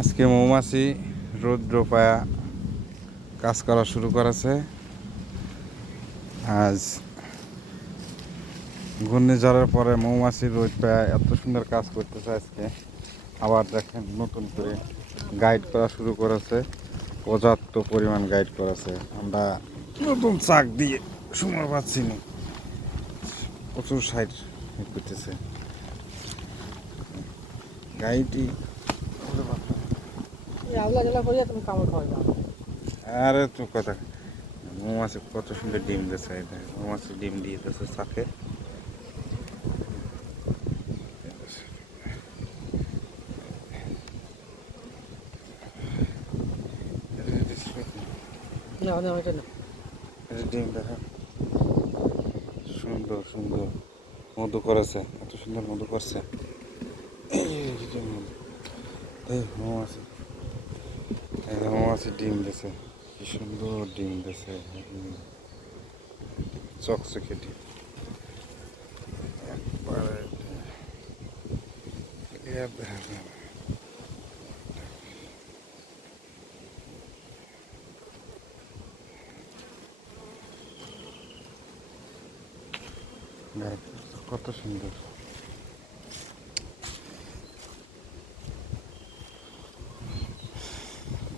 আজকে মৌমাছি রৌদ্র পায়া কাজ করা শুরু করেছে। আজ ঘূর্ণিঝড়ের পরে মৌমাছি রোদ পায়া এত সুন্দর কাজ করতেছে আজকে। আবার দেখেন নতুন করে গাইড করা শুরু করেছে। পর্যাপ্ত পরিমাণ গাইড করেছে। আমরা নতুন চাক দিয়ে সময় পাচ্ছি না। প্রচুর সাইড করতেছে। গাইডই করিয়া তুমি কামড় খাওয়াই দাও। আরে তো কথা মৌমাছি কত সুন্দর ডিম দিয়েছে মৌমাছি ডিম দিয়ে দিয়েছে চাকে না না ওইটা না। ডিম দেখা। সুন্দর সুন্দর। মধু করেছে এত সুন্দর মধু করছে। এই। এই মৌমাছি ডিম দিছে কি সুন্দর ডিম হুম। চকচকে ডিম। কত সুন্দর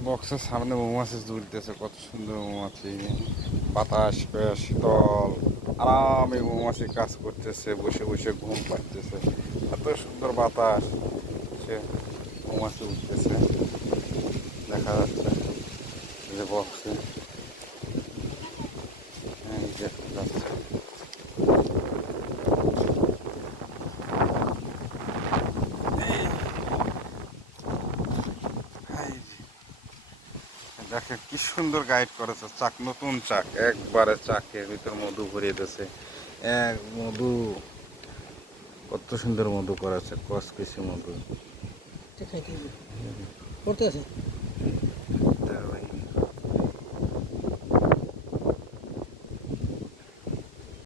বক্সের সামনে মৌমাছি দুলতেছে কত সুন্দর মৌমাছি। বাতাস শীতল। আরামে মৌমাছি কাজ করতেছে, বসে বসে ঘুম পাচ্ছে এত সুন্দর বাতাস। সে মৌমাছি উঠতেছে। দেখা যাচ্ছে যে বক্সে হ্যাঁ যাচ্ছে দেখেন কি সুন্দর গাইড করেছে চাক নতুন চাক। একবারে চাকের ভিতর মধু ভরিয়ে দিয়েছে। এক মধু কত সুন্দর মধু করেছে কসকসি মধু। করতে আছে?